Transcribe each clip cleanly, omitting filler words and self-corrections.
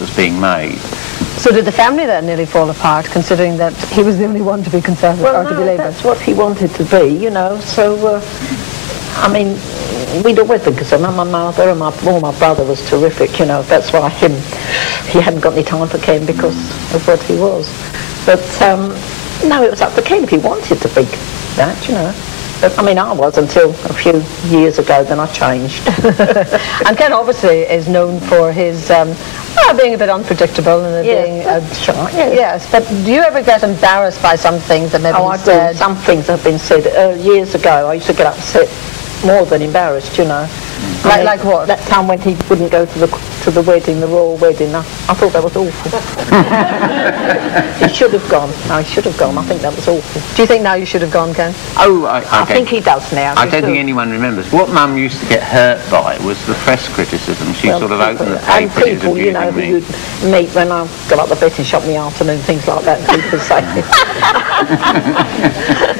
was being made. So did the family then nearly fall apart, considering that he was the only one to be Conservative or to be Labour? That's what he wanted to be, you know. So, I mean, we'd always been Conservative. My mother and my brother was terrific, you know. That's why he hadn't got any time for Ken, because of what he was. But no, it was up to Ken if he wanted to be that, you know. But, I mean, I was until a few years ago, then I changed. And Ken obviously is known for his being a bit unpredictable and being... Sure, yes, but do you ever get embarrassed by some things that maybe I said? do. Some things have been said. Years ago, I used to get upset more than embarrassed, you know. Like what? That time when he wouldn't go to the wedding, the royal wedding, I thought that was awful. He should have gone. No, he should have gone. I think that was awful. Do you think now you should have gone, Ken? Oh, I think he does now. I don't think anyone remembers. What Mum used to get hurt by was the press criticism. She sort of opened the paper. And people, you know, who you'd meet when I got up the betting shop in the afternoon, things like that.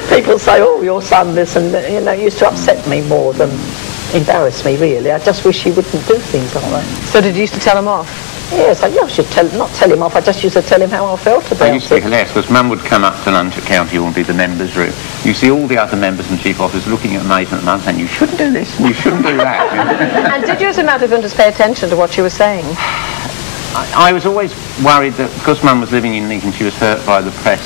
People say, oh, your son this, and you know, it used to upset me more than embarrass me, really. I just wish he wouldn't do things like that. So did you used to tell him off? Yes, I should not tell him off. I just used to tell him how I felt about it. I used to be hilarious because Mum would come up to lunch at County Hall and be the members' room. You see all the other members and chief officers looking at amazement at Mum saying, you shouldn't do this and you shouldn't do that. And did you as a matter of interest pay attention to what she was saying? I was always worried that because Mum was living in Lincoln, she was hurt by the press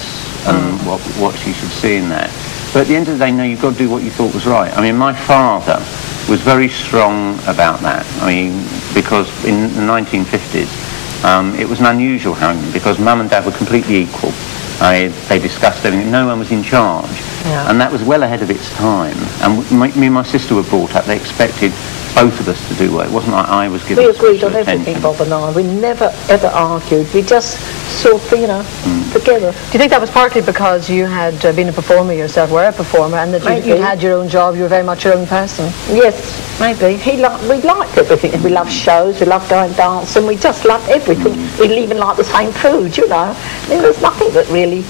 and what she should see in that. But at the end of the day, no, you've got to do what you thought was right. I mean, my father was very strong about that. I mean, because in the 1950s, it was an unusual home because Mum and Dad were completely equal. They discussed everything. No one was in charge. Yeah. And that was well ahead of its time. And me and my sister were brought up. They expected both of us to do well. It wasn't like I was given special attention. We agreed on everything, Bob and I. We never, ever argued. We just sort of, you know, together. Do you think that was partly because you had been a performer yourself, were a performer, and that you had your own job, you were very much your own person? Yes, maybe. We liked everything. We loved shows, we loved going dancing, we just loved everything. We even liked the same food, you know. I mean, there's nothing that really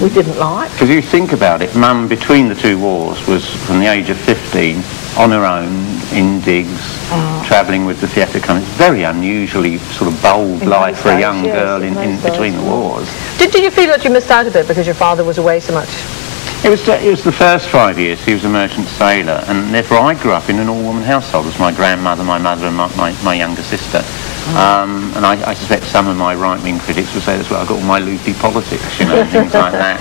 we didn't like. Because you think about it, Mum, between the two wars, was from the age of 15, on her own, in digs, travelling with the theatre company. Very unusually sort of bold life for a young girl in between the wars. Did you feel that you missed out a bit because your father was away so much? It was the first 5 years. He was a merchant sailor, and therefore I grew up in an all-woman household. It was my grandmother, my mother, and my younger sister. And I suspect some of my right-wing critics would say that's where I got all my loopy politics, you know, things like that.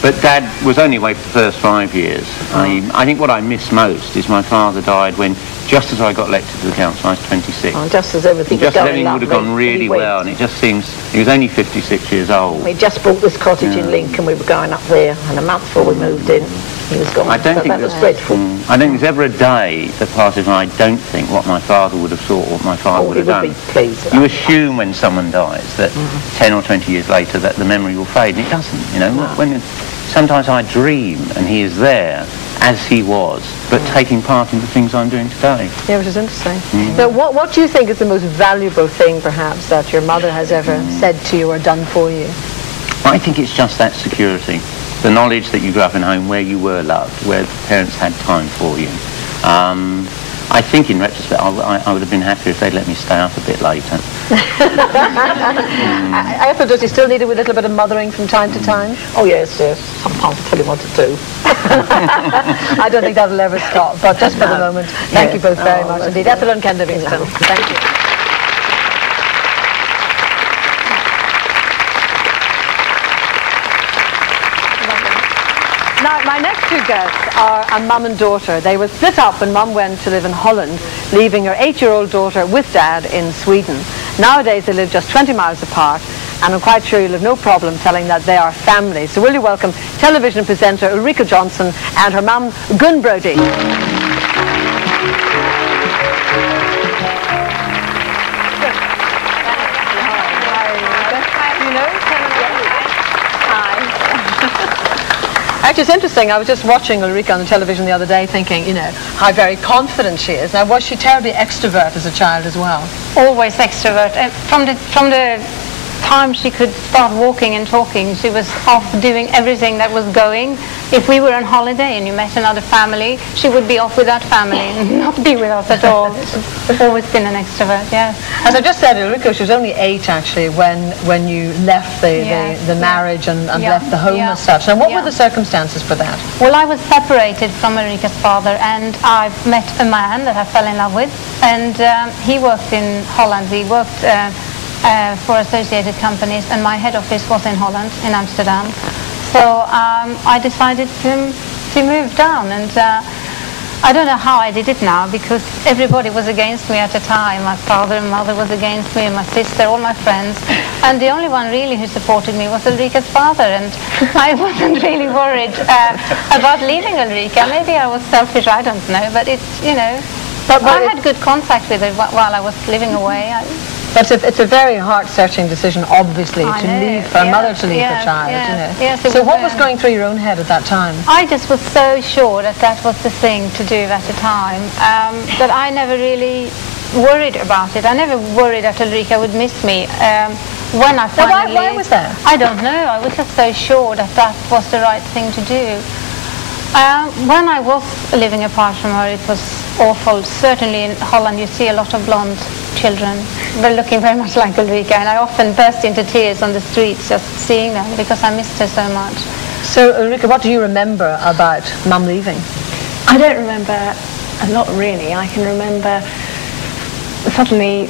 But Dad was only away for the first 5 years. I think what I miss most is my father died when, just as I got elected to the council, I was 26. Just as everything would have gone really well, and it just seems, he was only 56 years old. We just bought this cottage in Lincoln, we were going up there, and a month before we moved in, he was gone. That was dreadful. I don't think there's ever a day that passes when I don't think what my father would have thought, what my father would have done. Be pleased you assume when someone dies that 10 or 20 years later that the memory will fade, and it doesn't, you know. No. Sometimes I dream and he is there as he was, but taking part in the things I'm doing today. Yeah, which is interesting. Now, what do you think is the most valuable thing, perhaps, that your mother has ever said to you or done for you? I think it's just that security. The knowledge that you grew up in a home where you were loved, where parents had time for you. I think in retrospect I would have been happier if they'd let me stay up a bit later. I often does he still need a little bit of mothering from time to time? Oh yes. Sometimes I tell him what to do. I don't think that'll ever stop, but just for the moment, thank you both very much indeed. Ethel and Ken Livingston, thank you. Now, my next two guests are a mum and daughter. They were split up when Mum went to live in Holland, leaving her 8-year-old daughter with Dad in Sweden. Nowadays, they live just 20 miles apart, and I'm quite sure you'll have no problem telling that they are family. So will you welcome television presenter Ulrika Johnson and her mum, Gun Brody. Actually, it's interesting. I was just watching Ulrika on the television the other day thinking, you know, how very confident she is. Now, was she terribly extrovert as a child as well? Always extrovert. From the time she could start walking and talking, she was off doing everything that was going. If we were on holiday and you met another family, she would be off with that family and not be with us at all. She's always been an extrovert, yes. As I just said, Ulrika, she was only 8 actually when you left the marriage and left the home as such. And what were the circumstances for that? Well, I was separated from Ulrika's father, and I met a man that I fell in love with, and he worked in Holland. He worked for associated companies, and my head office was in Holland, in Amsterdam. So I decided to move down, and I don't know how I did it now, because everybody was against me at the time. My father and mother was against me, and my sister, all my friends. And the only one really who supported me was Ulrika's father, and I wasn't really worried about leaving Ulrika. Maybe I was selfish, I don't know, but it's, you know, but I had good contact with her while I was living away. But it's a very heart-searching decision, obviously, to leave, for a mother to leave her child, isn't it? Yes, so what was going through your own head at that time? I just was so sure that that was the thing to do at the time, that I never really worried about it. I never worried that Ulrika would miss me. When I finally... Why was that? I don't know. I was just so sure that that was the right thing to do. When I was living apart from her, it was awful. Certainly in Holland you see a lot of blonde children. They're looking very much like Ulrika, and I often burst into tears on the streets just seeing them because I missed her so much. So Ulrika, what do you remember about Mum leaving? I don't remember a lot really. I can remember suddenly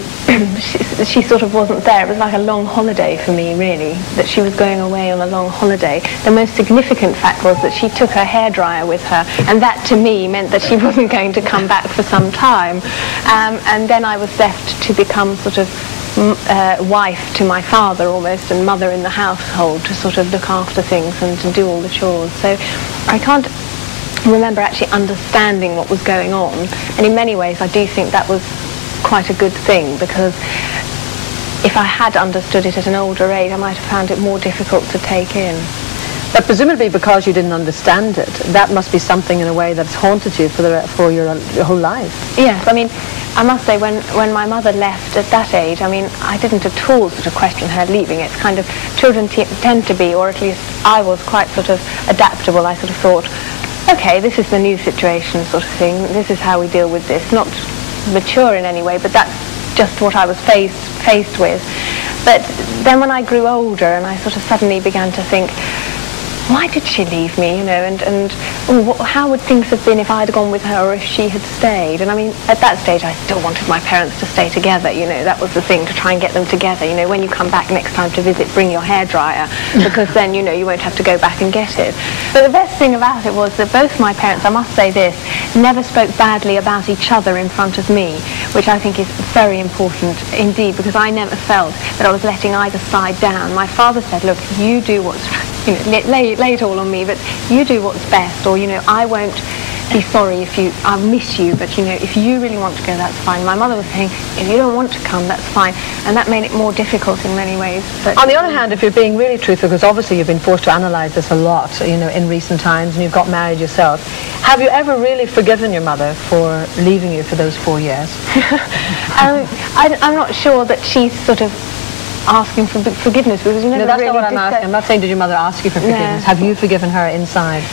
she sort of wasn't there. It was like a long holiday for me, really, that she was going away on a long holiday. The most significant fact was that she took her hairdryer with her, and that to me meant that she wasn't going to come back for some time. And then I was left to become sort of wife to my father almost, and mother in the household, to sort of look after things and to do all the chores. So I can't remember actually understanding what was going on, and in many ways I do think that was quite a good thing, because if I had understood it at an older age I might have found it more difficult to take in. But presumably because you didn't understand it, that must be something in a way that's haunted you for your whole life. Yes, I mean, I must say when my mother left at that age, I mean, I didn't at all sort of question her leaving. It's kind of, children tend to be, or at least I was quite sort of adaptable. I sort of thought, okay, this is the new situation sort of thing, this is how we deal with this. Not mature in any way, but that's just what I was faced with. But then when I grew older and I sort of suddenly began to think, why did she leave me, you know, and how would things have been if I'd gone with her or if she had stayed? And I mean, at that stage I still wanted my parents to stay together, you know, that was the thing, to try and get them together. You know, when you come back next time to visit, bring your hairdryer, because then, you know, you won't have to go back and get it. But the best thing about it was that both my parents, I must say this, never spoke badly about each other in front of me, which I think is very important indeed, because I never felt that I was letting either side down. My father said, look, you do what's, you know, lay it all on me, but you do what's best, or, you know, I won't be sorry if I'll miss you, but, you know, if you really want to go, that's fine. My mother was saying, if you don't want to come, that's fine, and that made it more difficult in many ways. But on the other hand, if you're being really truthful, because obviously you've been forced to analyse this a lot, you know, in recent times, and you've got married yourself, have you ever really forgiven your mother for leaving you for those 4 years? I'm not sure that she's sort of asking for forgiveness, because we never that's really not what I'm asking. I'm not saying did your mother ask you for forgiveness. Have you forgiven her inside?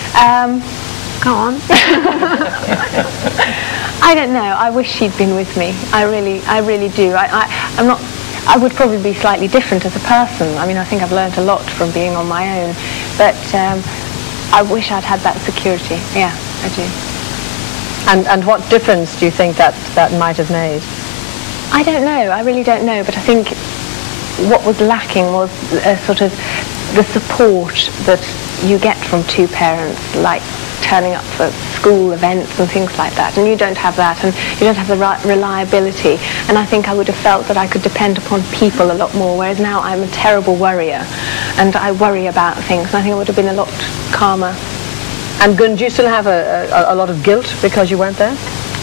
Go on. I don't know. I wish she'd been with me. I really do. I'm not. I would probably be slightly different as a person. I mean, I think I've learned a lot from being on my own, but I wish I'd had that security. Yeah, I do. And what difference do you think that might have made? I don't know. I really don't know. But I think what was lacking was sort of the support that you get from two parents, like turning up for school events and things like that, and you don't have that, and you don't have the reliability, and I think I would have felt that I could depend upon people a lot more, whereas now I'm a terrible worrier and I worry about things, and I think I would have been a lot calmer. And Gun, do you still have a lot of guilt because you weren't there?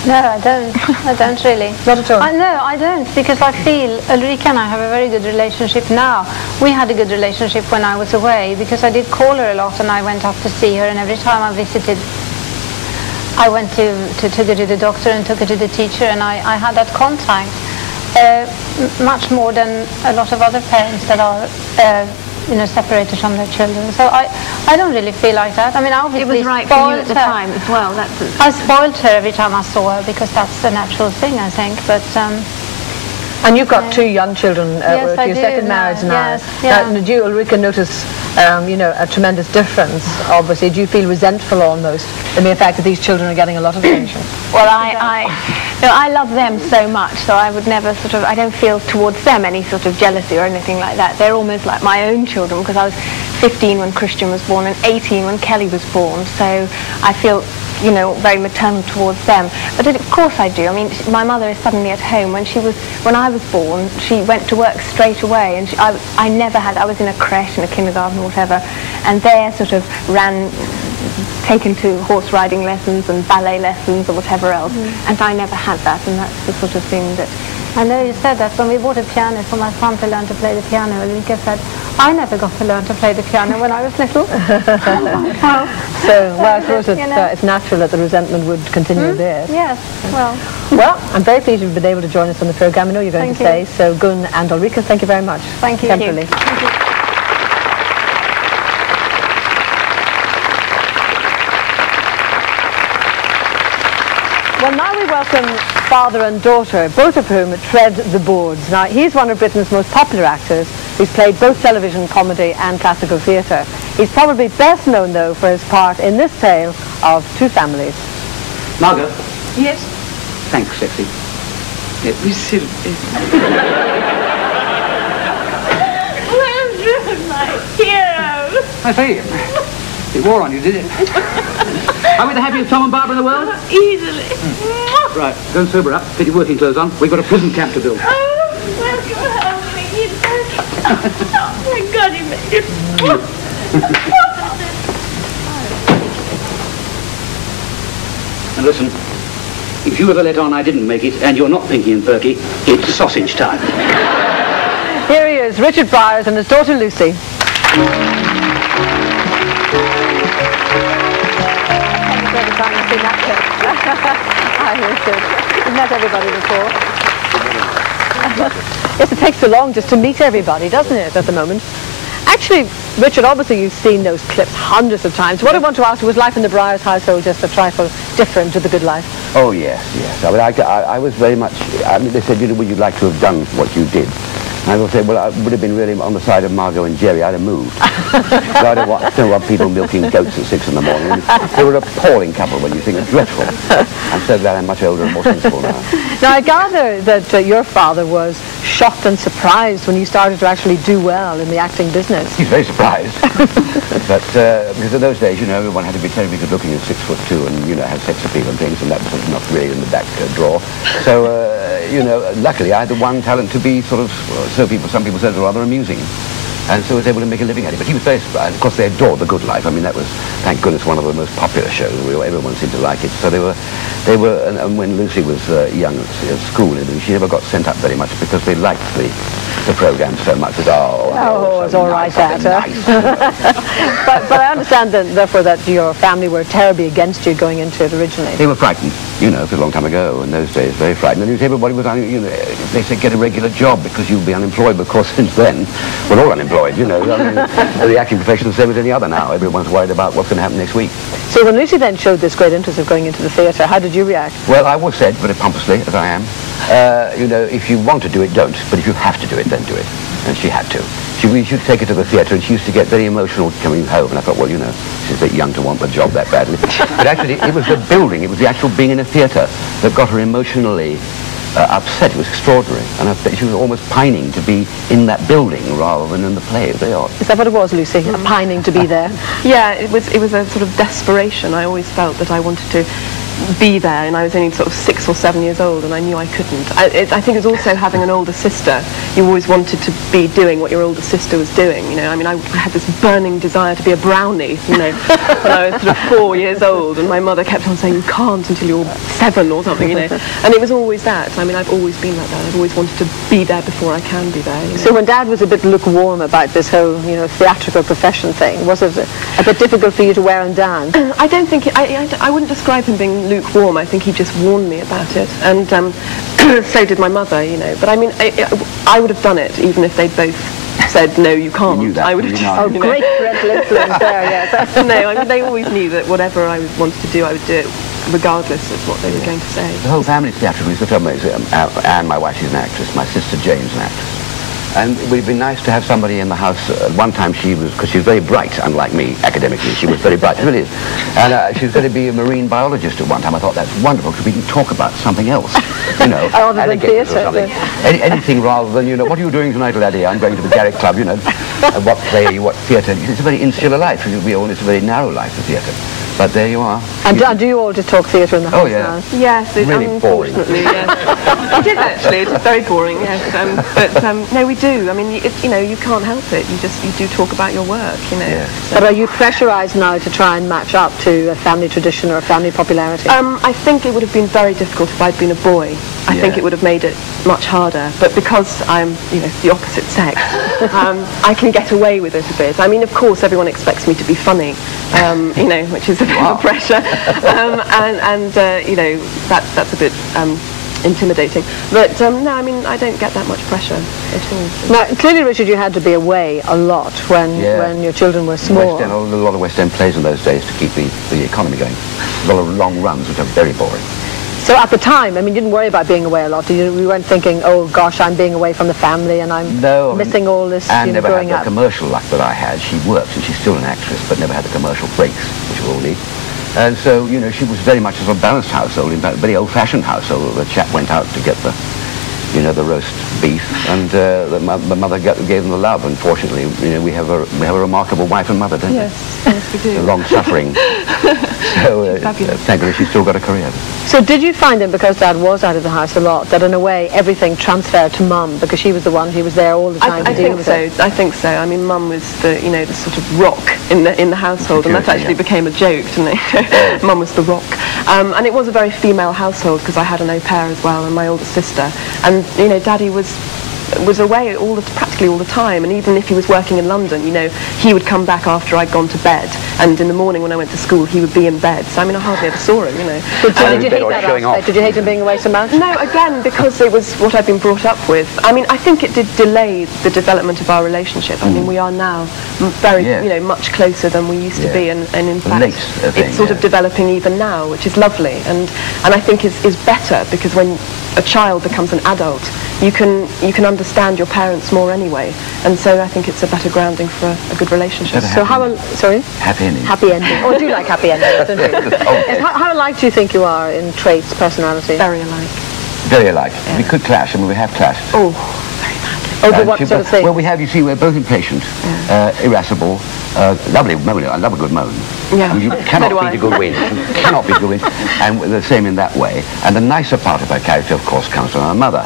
No, I don't. I don't really. Not at all? No, I don't, because I feel Ulrika and I have a very good relationship now. We had a good relationship when I was away, because I did call her a lot and I went up to see her, and every time I visited, I went to took her to the doctor and took her to the teacher, and I had that contact. much more than a lot of other parents that are separated from their children. So I don't really feel like that. I mean, I obviously It was right for you at the time as well. I spoiled her every time I saw her because that's the natural thing, I think. But and you've got two young children, yes, your second marriage now. Yes, yeah. Now, do you, Ulrika, notice a tremendous difference? Obviously, do you feel resentful almost in the fact that these children are getting a lot of attention? Well, I love them so much, so I would never I don't feel towards them any sort of jealousy or anything like that. They're almost like my own children, because I was 15 when Christian was born and 18 when Kelly was born, so I feel very maternal towards them. But of course I do. I mean, my mother is suddenly at home. When I was born, she went to work straight away, and I was in a creche, in a kindergarten or whatever, and there taken to horse riding lessons and ballet lessons or whatever else, and I never had that, and that's the sort of thing that... I know you said that when we bought a piano for my son to learn to play the piano, Ulrika said, I never got to learn to play the piano when I was little. I suppose it's natural that the resentment would continue there. Yes, well. Well, I'm very pleased you've been able to join us on the programme. I know you're going to say, so Gun and Ulrika, thank you very much. Thank you. Temporarily. Thank you. Well, now we welcome father and daughter, both of whom tread the boards. Now, he's one of Britain's most popular actors. He's played both television, comedy and classical theatre. He's probably best known, though, for his part in this tale of two families. Margot? Yes? Thanks, sexy. Well done, my hero! I say, it wore on you, did it? Are we the happiest Tom and Barbara in the world? Easily. Right, go and sober up, get your working clothes on. We've got a prison camp to build. Oh, welcome home, Mickey. Oh, thank God you made it. And listen, if you ever let on I didn't make it, and you're not Pinky and Perky, it's sausage time. Here he is, Richard Briers and his daughter Lucy. Hi, Richard. You've met everybody before. Yes, it takes so long just to meet everybody, doesn't it, at the moment? Actually, Richard, obviously you've seen those clips hundreds of times. What I want to ask you, was life in the Briers household just a trifle different to the good life? Oh, yes. I mean, I was very much... I mean, they said, would you like to have done what you did? And I will say, well, I would have been really on the side of Margot and Jerry. I'd have moved. So I don't want people milking goats at 6 in the morning. They were an appalling couple when you think it's dreadful. I'm so glad I'm much older and more sensible now. Now, I gather that your father was shocked and surprised when you started to actually do well in the acting business. He's very surprised. But because in those days, everyone had to be terribly good looking and 6'2" and, had sex appeal and things, and that was not really in the back drawer. So, luckily I had the one talent to be sort of, some people said, rather amusing. And so I was able to make a living at it. But he was very surprised. Of course, they adored The Good Life. I mean, that was, thank goodness, one of the most popular shows. Everyone seemed to like it. So they were, and when Lucy was young at school, she never got sent up very much because they liked the program so much. It was all right, that. Nice. but I understand then, therefore, that your family were terribly against you going into it originally. They were frightened. It was a long time ago in those days, very frightened. And everybody was, they said get a regular job because you'll be unemployed. But of course, since then, we're all unemployed. I mean, the acting profession is the same as any other now. Everyone's worried about what's going to happen next week. So when Lucy then showed this great interest of going into the theatre, how did you react? Well, I was said, very pompously, as I am, if you want to do it, don't. But if you have to do it, then do it. And she had to. We used to take her to the theatre, and she used to get very emotional coming home. And I thought, well, she's a bit young to want the job that badly. But actually, it was the building, it was the actual being in a theatre that got her emotionally upset. It was extraordinary. And she was almost pining to be in that building rather than in the play. It was very odd. Is that what it was, Lucy? A pining to be there? Yeah, it was a sort of desperation. I always felt that I wanted to be there, and I was only sort of 6 or 7 years old, and I knew I couldn't. I think it's also having an older sister. You always wanted to be doing what your older sister was doing, I mean, I had this burning desire to be a brownie, when I was sort of 4 years old, and my mother kept on saying, you can't until you're 7 or something, And it was always that. I mean, I've always been like that. I've always wanted to be there before I can be there. So when Dad was a bit lukewarm about this whole, theatrical profession thing, was it a bit difficult for you to wear him down? I don't think, I wouldn't describe him being lukewarm. I think he just warned me about it. And so did my mother, you know. But I mean, I would have done it even if they'd both said, no, you can't. You knew that, I would have did you not? just, Oh, you know. great parental influence there, yes. No, I mean, they always knew that whatever I wanted to do, I would do it regardless of what they were going to say. The whole family's theatrical. The trouble is, Anne, my wife, she's an actress. My sister Jane's an actress. And it would be nice to have somebody in the house. One time she was, because she was very bright, unlike me, academically, she was very bright, she really is. And she was going to be a marine biologist at one time. I thought, that's wonderful, because we can talk about something else, you know. Other than theatre. Or something. Anything rather than, you know, what are you doing tonight, laddie? I'm going to the Garrick Club, you know. What play are you, what theatre? It's a very insular life. It's a very narrow life, the theatre. But there you are. And do you all just talk theatre in the house Oh, yeah. now? Yes, Really boring. unfortunately, yes. It is actually. It is very boring, yes. But no, we do. I mean, you know, you can't help it. You do talk about your work, you know. Yeah. So. But are you pressurised now to try and match up to a family tradition or a family popularity? I think it would have been very difficult if I'd been a boy. I think it would have made it much harder. But because I'm, you know, the opposite sex, I can get away with it a bit. I mean, of course, everyone expects me to be funny, you know, which is a bit of a pressure. You know, that's a bit intimidating. But no, I mean, I don't get that much pressure at all. Now, clearly, Richard, you had to be away a lot when your children were small. West End, a lot of West End plays in those days to keep the economy going. A lot of long runs, which are very boring. So at the time, I mean, you didn't worry about being away a lot. You weren't thinking, oh gosh, I'm being away from the family and I'm missing all this Anne never growing had the up. commercial luck that I had. She worked, and she's still an actress, but never had the commercial breaks, which we all need. And so, you know, she was very much a balanced household, in fact, a very old-fashioned household. The chap went out to get the, you know, the roast beef, and the mother gave them the love. Unfortunately, you know, we have a remarkable wife and mother, don't we? Yes, we do. Long-suffering. So, thankfully, she's still got a career. So did you find then, because Dad was out of the house a lot, that in a way everything transferred to Mum because she was the one who was there all the time? I think so. I think so. I mean, Mum was the, you know, the sort of rock in the household, and that actually became a joke, didn't it? Mum was the rock, and it was a very female household because I had an au pair as well and my older sister, and you know, Daddy was away practically all the time, and even if he was working in London, you know, he would come back after I'd gone to bed, and in the morning when I went to school he would be in bed, so I mean I hardly ever saw him, you know. Did you hate that aspect? Did you hate him being away so much? No, again, because it was what I'd been brought up with. I mean, I think it did delay the development of our relationship. I mean, we are now very, you know, much closer than we used to be, and in fact it's sort of developing even now, which is lovely, and I think is better, because when a child becomes an adult, you can understand your parents more anyway, and so I think it's a better grounding for a good relationship. So Happy ending. Happy ending. Oh, I do like happy endings, don't you? How alike do you think you are in traits, personality? Very alike. Very alike. Yeah. We could clash, I mean, we have clashed. Oh, very badly. Over what sort of thing? Well, we have, you see, we're both impatient, irascible, lovely moan. I love a good moan. Yeah. I mean, you cannot beat a good wind. You cannot beat a good wind. And we're the same in that way. And the nicer part of our character, of course, comes from our mother.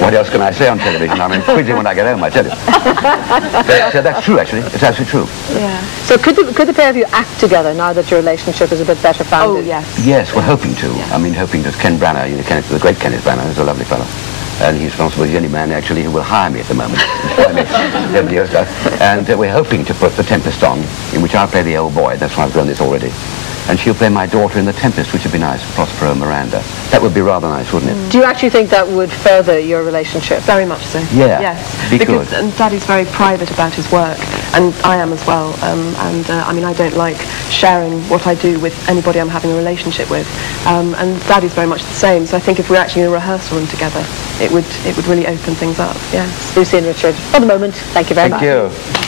What else can I say on television? I'm quizzing when I get home, I tell you. But that's true, actually. It's absolutely true. Yeah. So could the pair of you act together now that your relationship is a bit better founded? Oh, yes. Yes, we're hoping to. Yeah. I mean, hoping to. Ken Branagh, you know, the great Kenneth Branagh, is a lovely fellow. And he's responsible, he's the only man actually who will hire me at the moment. Nobody else does. And we're hoping to put The Tempest on, in which I'll play the old boy. That's why I've done this already. And she'll play my daughter in The Tempest, which would be nice, Prospero Miranda. That would be rather nice, wouldn't it? Do you actually think that would further your relationship? Very much so. Yeah. Yes. Because good. And Daddy's very private about his work, and I am as well. I mean, I don't like sharing what I do with anybody I'm having a relationship with. And Daddy's very much the same. So I think if we're actually in a rehearsal room together, it would really open things up. Yes. Lucy and Richard, for the moment, thank you very much. Thank you.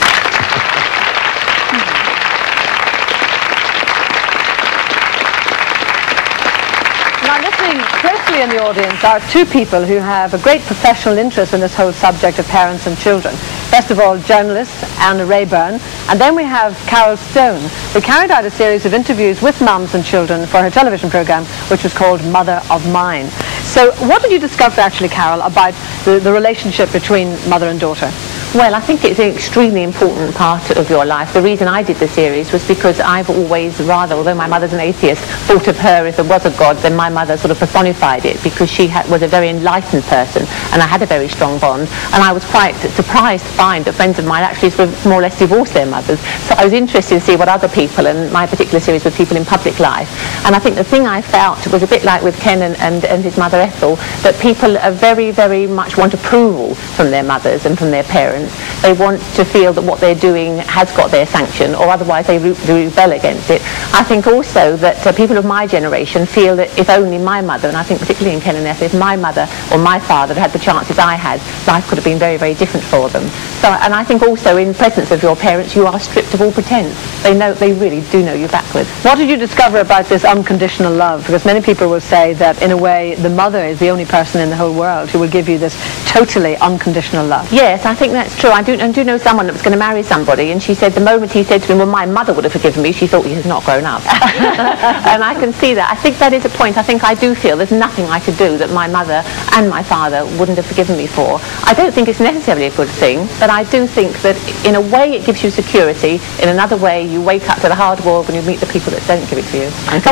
Closely in the audience are two people who have a great professional interest in this whole subject of parents and children. First of all, journalist Anna Rayburn, and then we have Carol Stone, who carried out a series of interviews with mums and children for her television program, which was called Mother of Mine. So what did you discover actually, Carol, about the relationship between mother and daughter? Well, I think it's an extremely important part of your life. The reason I did the series was because I've always rather, although my mother's an atheist, thought of her, if there was a God, then my mother sort of personified it, because she was a very enlightened person, and I had a very strong bond. And I was quite surprised to find that friends of mine actually sort of more or less divorced their mothers. So I was interested to see what other people, and my particular series was people in public life. And I think the thing I felt was a bit like with Ken and his mother Ethel, that people are very, very much want approval from their mothers and from their parents. They want to feel that what they're doing has got their sanction, or otherwise they rebel against it. I think also that people of my generation feel that if only my mother, and I think particularly in Ken and Ethel, if my mother or my father had the chances I had, life could have been very, very different for them. So, and I think also in presence of your parents, you are stripped of all pretense. They really do know you backwards. What did you discover about this unconditional love? Because many people will say that in a way the mother is the only person in the whole world who will give you this totally unconditional love. Yes, I think that's true. I do know someone that was going to marry somebody, and she said the moment he said to me, well, my mother would have forgiven me, she thought he has not grown up. And I can see that. I think that is a point. I think I do feel there's nothing I could do that my mother and my father wouldn't have forgiven me for. I don't think it's necessarily a good thing, but I do think that in a way it gives you security. In another way, you wake up to the hard world when you meet the people that don't give it to you. And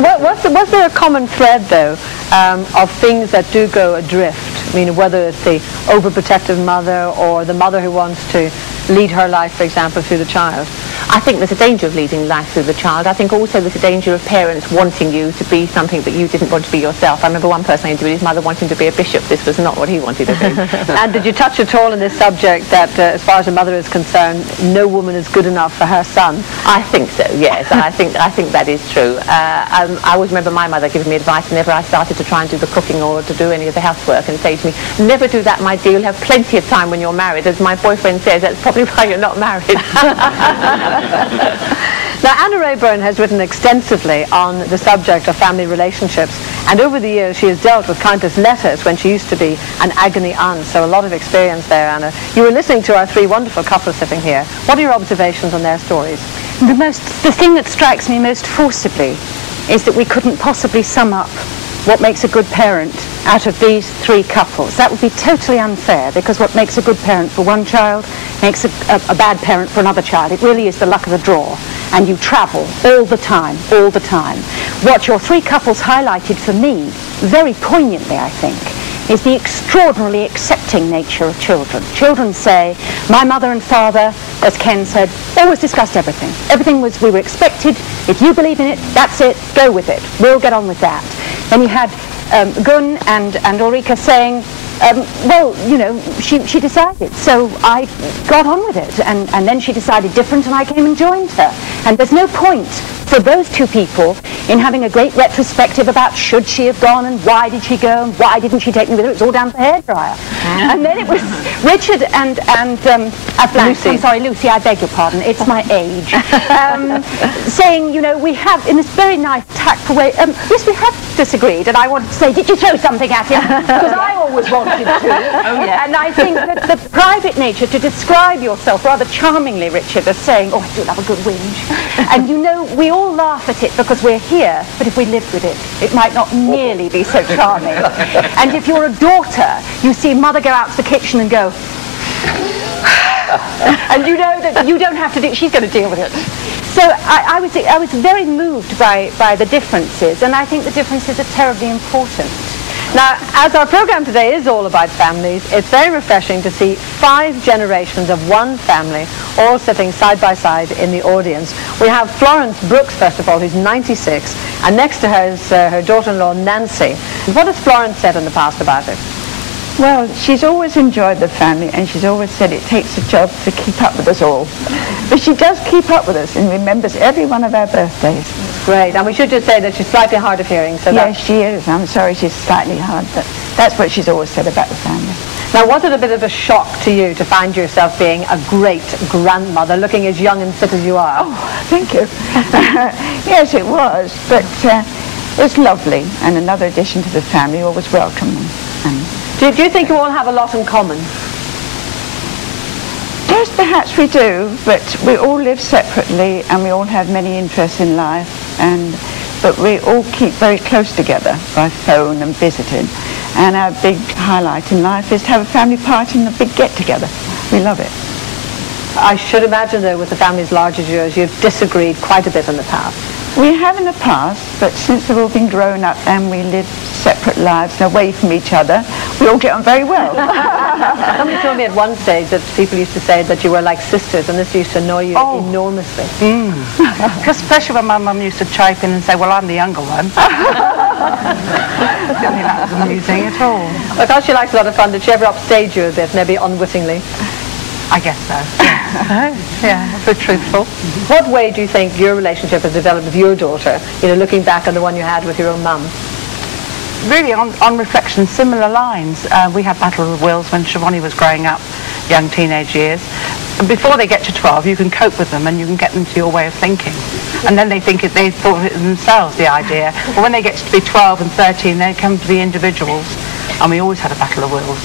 was there a common thread, though, of things that do go adrift? I mean, whether it's the overprotective mother or the mother who wants to lead her life, for example, through the child? I think there's a danger of leading life through the child. I think also there's a danger of parents wanting you to be something that you didn't want to be yourself. I remember one person I interviewed, his mother wanting to be a bishop. This was not what he wanted to be. And did you touch at all on this subject that, as far as a mother is concerned, no woman is good enough for her son? I think so, yes. I think that is true. I always remember my mother giving me advice whenever I started to try and do the cooking or to do any of the housework, and say to me, never do that, my dear. You'll have plenty of time when you're married. As my boyfriend says, that's probably why you're not married. Now, Anna Rayburn has written extensively on the subject of family relationships, and over the years she has dealt with countless letters when she used to be an agony aunt, so a lot of experience there, Anna. You were listening to our three wonderful couples sitting here. What are your observations on their stories? The thing that strikes me most forcibly is that we couldn't possibly sum up what makes a good parent out of these three couples. That would be totally unfair, because what makes a good parent for one child makes a bad parent for another child. It really is the luck of the draw, and you travel all the time, all the time. What your three couples highlighted for me, very poignantly I think, is the extraordinarily accepting nature of children. Children say, my mother and father, as Ken said, always discussed everything. Everything was, we were expected, if you believe in it, that's it, go with it, we'll get on with that. Then you had Gun and Ulrika saying, well, you know, she decided, so I got on with it, and then she decided different, and I came and joined her. And there's no point for those two people in having a great retrospective about should she have gone, and why did she go, and why didn't she take me with her. It was all down to the hairdryer. And then it was Richard and Lucy. I'm sorry, Lucy, I beg your pardon, it's my age. Saying, you know, we have, in this very nice, tactful way, yes, we have disagreed, and I wanted to say, did you throw something at him? Because I always wanted to. Oh, yeah. And I think that the private nature, to describe yourself rather charmingly, Richard, as saying, oh, I do love a good whinge. And you know, we all laugh at it because we're here, but if we lived with it, it might not nearly be so charming. And if you're a daughter, you see mother go out to the kitchen and go, and you know that you don't have to do, she's going to deal with it. So I was very moved by the differences, and I think the differences are terribly important. Now, as our program today is all about families, it's very refreshing to see 5 generations of one family all sitting side by side in the audience. We have Florence Brooks, first of all, who's 96, and next to her is her daughter-in-law, Nancy. What has Florence said in the past about it? Well, she's always enjoyed the family, and she's always said it takes a job to keep up with us all. But she does keep up with us and remembers every one of our birthdays. Great, and we should just say that she's slightly hard of hearing. So yes, she is. I'm sorry she's slightly hard, but that's what she's always said about the family. Now, was it a bit of a shock to you to find yourself being a great grandmother, looking as young and fit as you are? Oh, thank you. Yes, it was, but it's lovely, and another addition to the family, always welcome. Do you think you all have a lot in common? Yes, perhaps we do, but we all live separately, and we all have many interests in life, but we all keep very close together by phone and visiting. And our big highlight in life is to have a family party and a big get-together. We love it. I should imagine, though, with the family as large as yours, you've disagreed quite a bit in the past. We have in the past, but since they've all been grown up and we live separate lives and away from each other, we all get on very well. Somebody told me at one stage that people used to say that you were like sisters, and this used to annoy you enormously. Because especially when my mum used to chime in and say, well, I'm the younger one. I didn't think that was amusing at all. I thought she liked a lot of fun. Did she ever upstage you a bit, maybe unwittingly? I guess so. Yeah, so truthful. What way do you think your relationship has developed with your daughter, you know, looking back on the one you had with your own mum? Really, on reflection, similar lines. We had Battle of the Wills when Siobhan was growing up, young teenage years. And before they get to 12, you can cope with them and you can get them to your way of thinking. And then they thought of it themselves, the idea. But when they get to be 12 and 13, they come to be individuals. And we always had a Battle of Wills.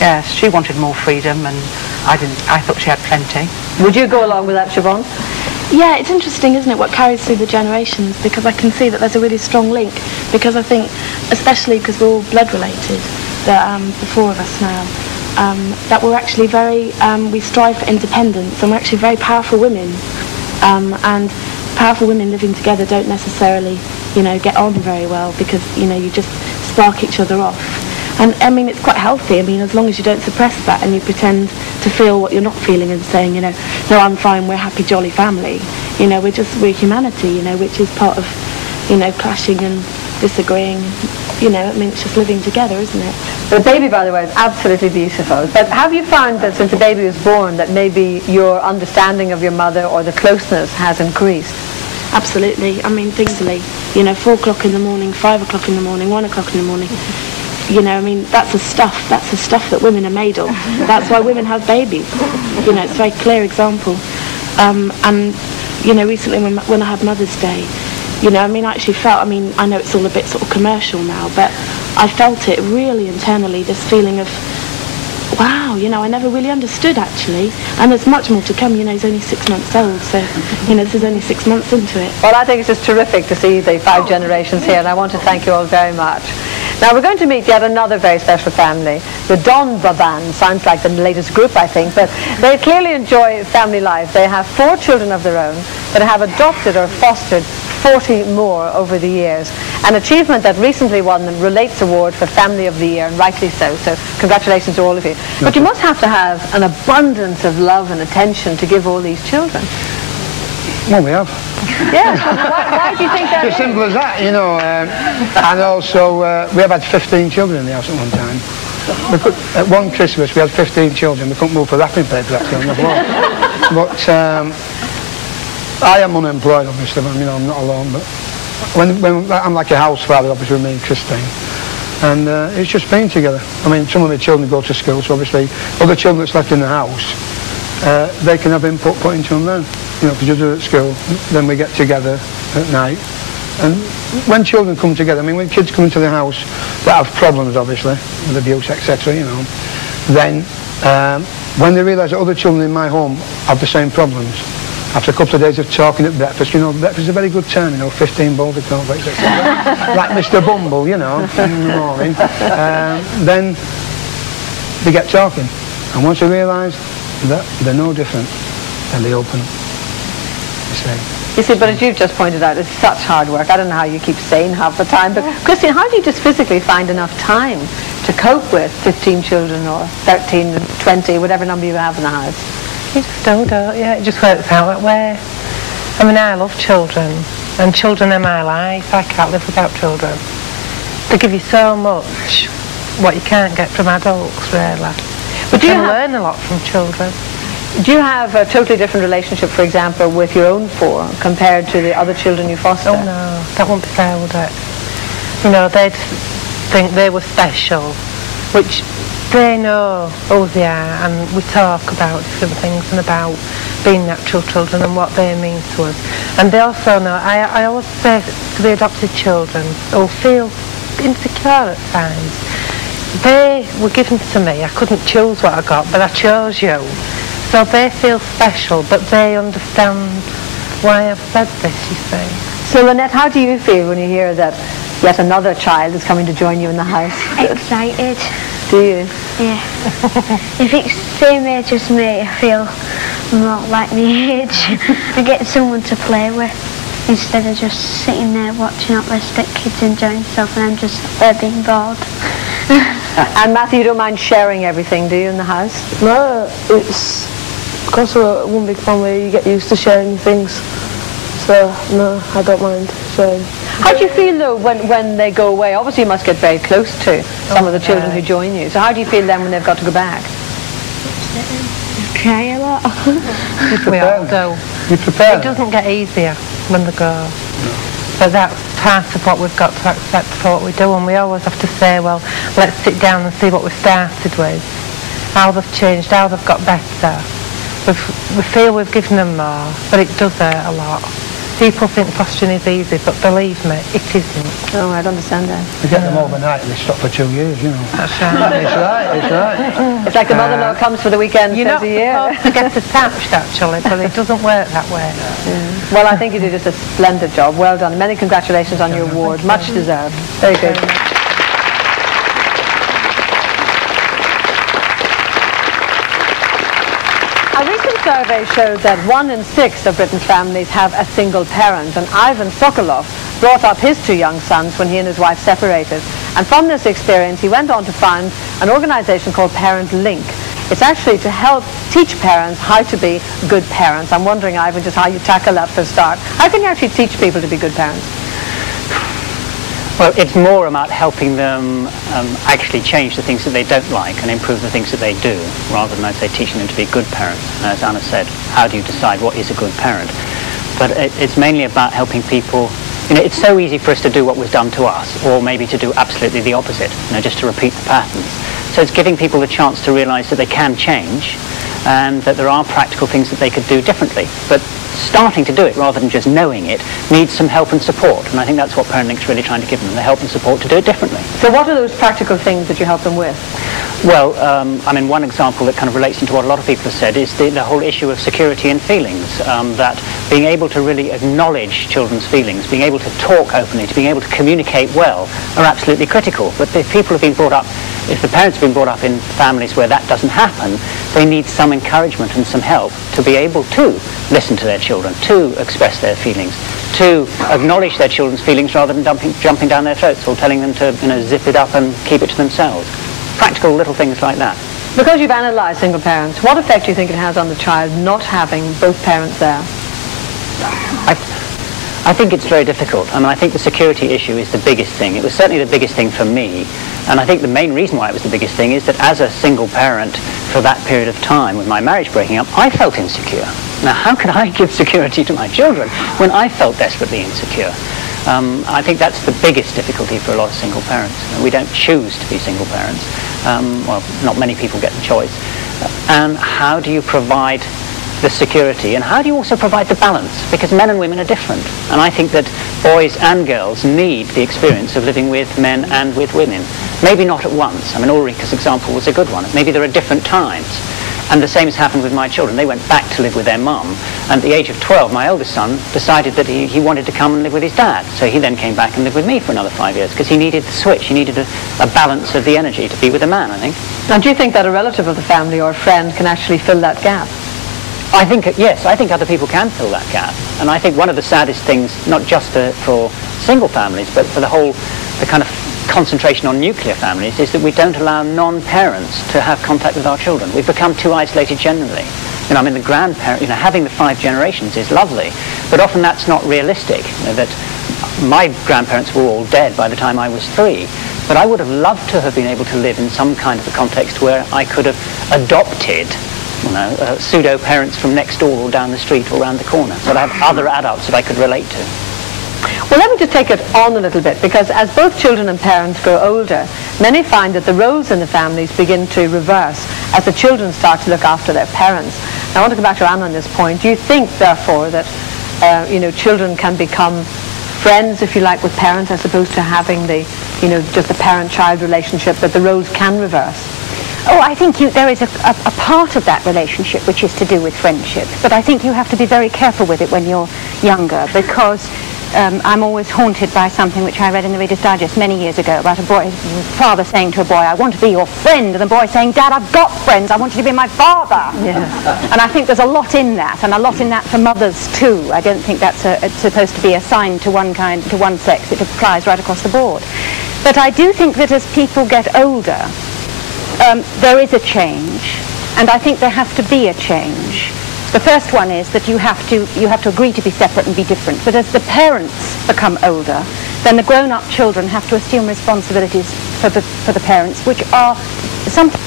Yes, she wanted more freedom and I thought she had plenty. Would you go along with that, Siobhan? Yeah, it's interesting, isn't it, what carries through the generations, because I can see that there's a really strong link, because I think, especially because we're all blood related, the four of us now, that we're actually very, we strive for independence, and we're actually very powerful women, and powerful women living together don't necessarily, you know, get on very well, because, you know, you just spark each other off. And I mean, it's quite healthy. I mean, as long as you don't suppress that and you pretend to feel what you're not feeling and saying, you know, no, I'm fine, we're happy, jolly family. You know, we're humanity, you know, which is part of, you know, clashing and disagreeing. You know, I mean, it's just living together, isn't it? The baby, by the way, is absolutely beautiful. But have you found that since the baby was born that maybe your understanding of your mother or the closeness has increased? Absolutely. I mean, things like, you know, 4 o'clock in the morning, 5 o'clock in the morning, 1 o'clock in the morning. You know, I mean, that's the stuff that women are made of. That's why women have babies. You know, it's a very clear example. And, you know, recently when I had Mother's Day, you know, I mean, I actually felt, I mean, I know it's all a bit sort of commercial now, but I felt it really internally, this feeling of, wow, you know, I never really understood actually. And there's much more to come. You know, he's only 6 months old, so, you know, this is only 6 months into it. Well, I think it's just terrific to see the 5 generations here, and I want to thank you all very much. Now we're going to meet yet another very special family. The Don Baban sounds like the latest group, I think, but they clearly enjoy family life. They have 4 children of their own, but have adopted or fostered 40 more over the years. An achievement that recently won the Relates Award for Family of the Year, and rightly so. So congratulations to all of you. But you must have to have an abundance of love and attention to give all these children. Well, we have. Yes. Why do you think that? It's as simple as that, you know. And also, we have had 15 children in the house at one time. At one Christmas, we had 15 children. We couldn't move for wrapping paper that time as well. But I am unemployed, obviously. I mean, I'm not alone. But when I'm like a house father, obviously, with me and Christine. And it's just being together. I mean, some of my children go to school, so obviously, other children that's left in the house, they can have input put into them then. You know, because you're at school, then we get together at night. And when children come together, I mean, when kids come into the house that have problems, obviously, with abuse, etc., you know, then when they realise that other children in my home have the same problems, after a couple of days of talking at breakfast, you know, breakfast is a very good time, you know, 15 bowls of cornflakes, etc. Like Mr. Bumble, you know, in the morning. Then they get talking. And once they realise that they're no different, then they open up. You see, but as you've just pointed out, it's such hard work. I don't know how you keep sane half the time, but Christine, how do you just physically find enough time to cope with 15 children or 13, 20, whatever number you have in the house? You just don't, yeah, it just works out that way. I mean, I love children, and children are my life. I can't live without children. They give you so much, what you can't get from adults, really. But you can learn a lot from children. Do you have a totally different relationship, for example, with your own 4 compared to the other children you foster? Oh no, that won't be fair, would it? You know, they'd think they were special, which they know who they are, and we talk about different things and about being natural children and what they mean to us. And they also know, I always say to the adopted children who feel insecure at times, they were given to me. I couldn't choose what I got, but I chose you. So they feel special, but they understand why I've said this, you see. So Lynette, how do you feel when you hear that yet another child is coming to join you in the house? Excited. Do you? Yeah. If it's the same age as me, I feel not like my age. I get someone to play with instead of just sitting there watching optimistic kids enjoying themselves and I'm just there being bored. And Matthew, you don't mind sharing everything, do you, in the house? No, it's because we're one big family, you get used to sharing things. So, no, I don't mind sharing. How do you feel, though, when they go away? Obviously, you must get very close to some of the children who join you. So how do you feel then when they've got to go back? Cry a lot. We all do. You prepare? It doesn't get easier when they go. No. But that's part of what we've got to accept for what we do, and we always have to say, well, let's sit down and see what we started with, how they've changed, how they've got better. We feel we've given them more, but it does hurt a lot. People think fostering is easy, but believe me, it isn't. Oh, I understand that. We get them overnight and they stop for 2 years, you know. That's right. It's right, it's right. It's like the mother-in-law comes for the weekend, You're says not a year. supposed to get attached, actually, but it doesn't work that way. Yeah. Well, I think you did just a splendid job. Well done. Many congratulations on your award. Much deserved. Very good. A recent survey showed that 1 in 6 of Britain's families have a single parent, and Ivan Sokolov brought up his 2 young sons when he and his wife separated. And from this experience, he went on to found an organization called Parent Link. It's actually to help teach parents how to be good parents. I'm wondering, Ivan, just how you tackle that for a start. How can you actually teach people to be good parents? Well, it's more about helping them actually change the things that they don't like and improve the things that they do, rather than, I'd say, teaching them to be good parents. And as Anna said, how do you decide what is a good parent? But it's mainly about helping people. You know, it's so easy for us to do what was done to us, or maybe to do absolutely the opposite, you know, just to repeat the patterns. So it's giving people the chance to realize that they can change and that there are practical things that they could do differently. But starting to do it rather than just knowing it needs some help and support, and I think that's what Parent Link's really trying to give them, the help and support to do it differently. So what are those practical things that you help them with? Well, I mean, one example that kind of relates into what a lot of people have said is the whole issue of security and feelings, that being able to really acknowledge children's feelings, being able to talk openly, to being able to communicate well are absolutely critical. But if people have been brought up, if the parents have been brought up in families where that doesn't happen, they need some encouragement and some help to be able to listen to their children, to express their feelings, to acknowledge their children's feelings rather than jumping down their throats or telling them to, you know, zip it up and keep it to themselves. Practical little things like that. Because you've analysed single parents, what effect do you think it has on the child not having both parents there? I think it's very difficult. I mean, I think the security issue is the biggest thing. It was certainly the biggest thing for me. And I think the main reason why it was the biggest thing is that as a single parent for that period of time, with my marriage breaking up, I felt insecure. Now, how could I give security to my children when I felt desperately insecure? I think that's the biggest difficulty for a lot of single parents. We don't choose to be single parents. Well, not many people get the choice. And how do you provide the security, and how do you also provide the balance? Because men and women are different, and I think that boys and girls need the experience of living with men and with women. Maybe not at once. I mean, Ulrika's example was a good one. Maybe there are different times. And the same has happened with my children. They went back to live with their mum, and at the age of 12, my eldest son decided that he wanted to come and live with his dad. So he then came back and lived with me for another 5 years, because he needed the switch. He needed a balance of the energy to be with a man, I think. Now, do you think that a relative of the family or a friend can actually fill that gap? I think, yes, I think other people can fill that gap. And I think one of the saddest things, not just for single families, but for the kind of concentration on nuclear families, is that we don't allow non-parents to have contact with our children. We've become too isolated generally. You know, I mean, the grandparent, you know, having the 5 generations is lovely, but often that's not realistic. You know, that my grandparents were all dead by the time I was 3, but I would have loved to have been able to live in some kind of a context where I could have adopted, you know, pseudo-parents from next door or down the street or around the corner, so that I have other adults that I could relate to. Well, let me just take it on a little bit, because as both children and parents grow older, many find that the roles in the families begin to reverse as the children start to look after their parents. Now, I want to come back to Anna on this point. Do you think, therefore, that you know, children can become friends, if you like, with parents, as opposed to having the, you know, just the parent-child relationship, that the roles can reverse? Oh, I think there is a part of that relationship which is to do with friendship, but I think you have to be very careful with it when you're younger, because I'm always haunted by something which I read in the Reader's Digest many years ago about a boy, father saying to a boy, I want to be your friend, and the boy saying, Dad, I've got friends, I want you to be my father. Yes. And I think there's a lot in that, and a lot in that for mothers too. I don't think that's it's supposed to be assigned to one sex. It applies right across the board. But I do think that as people get older, there is a change, and I think there has to be a change. The first one is that you have to agree to be separate and be different. But as the parents become older, then the grown-up children have to assume responsibilities for the parents, which are sometimes.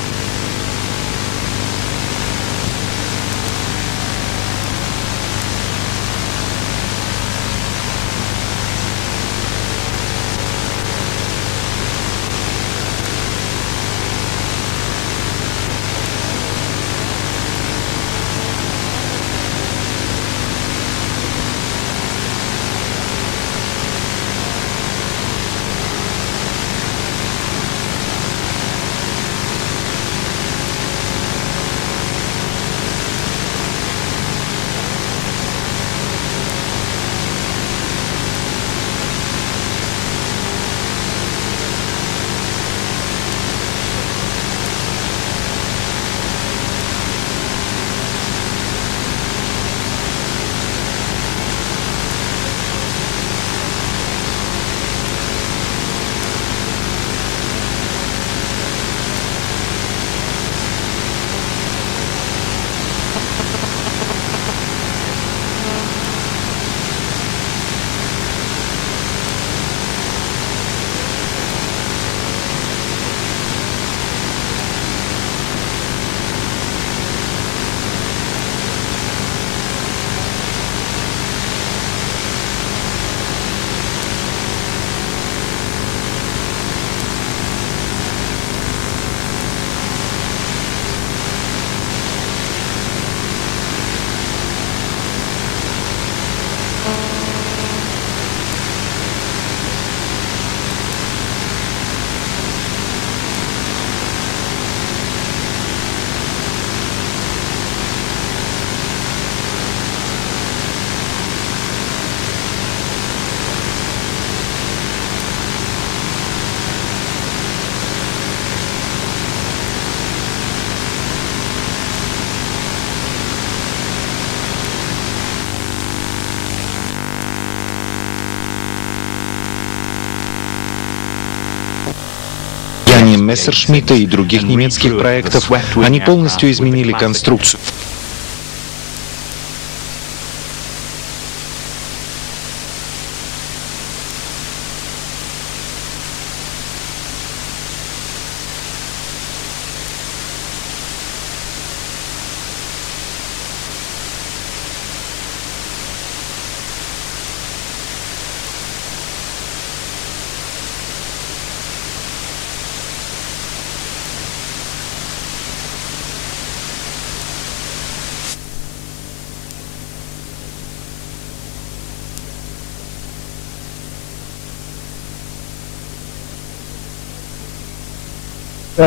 Мессершмитта и других немецких проектов, они полностью изменили конструкцию.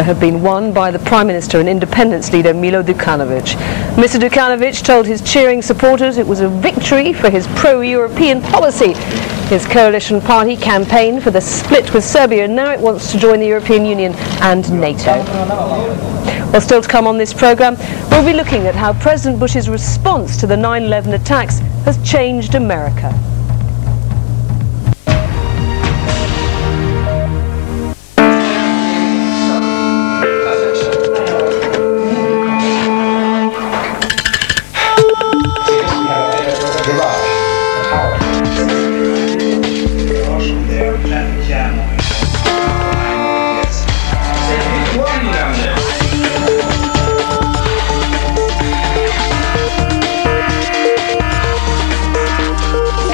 have been won by the Prime Minister and independence leader Milo Đukanović. Mr. Đukanović told his cheering supporters it was a victory for his pro-European policy. His coalition party campaigned for the split with Serbia, and now it wants to join the European Union and NATO. Well, still to come on this programme, we'll be looking at how President Bush's response to the 9/11 attacks has changed America.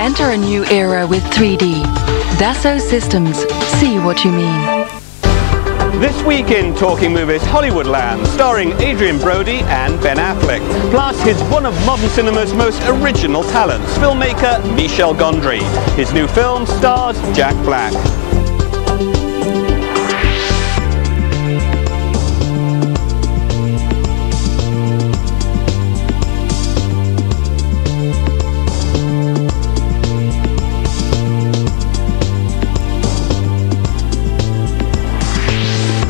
Enter a new era with 3D. Dassault Systems. See what you mean. This week in Talking Movies Hollywoodland, starring Adrian Brody and Ben Affleck, plus his one of modern cinema's most original talents, filmmaker Michel Gondry. His new film stars Jack Black.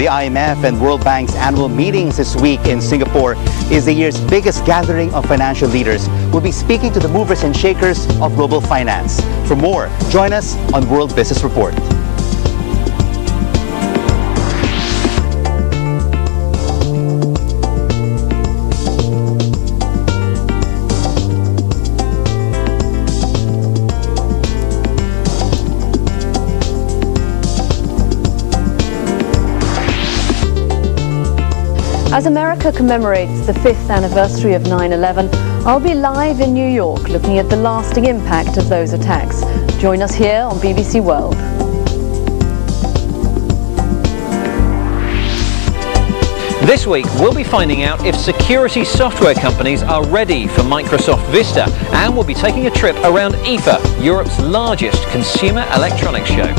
IMF and World Bank's annual meetings this week in Singapore is the year's biggest gathering of financial leaders. We'll be speaking to the movers and shakers of global finance. For more, join us on World Business Report. As America commemorates the 5th anniversary of 9/11, I'll be live in New York looking at the lasting impact of those attacks. Join us here on BBC World. This week, we'll be finding out if security software companies are ready for Microsoft Vista, and we'll be taking a trip around IFA, Europe's largest consumer electronics show.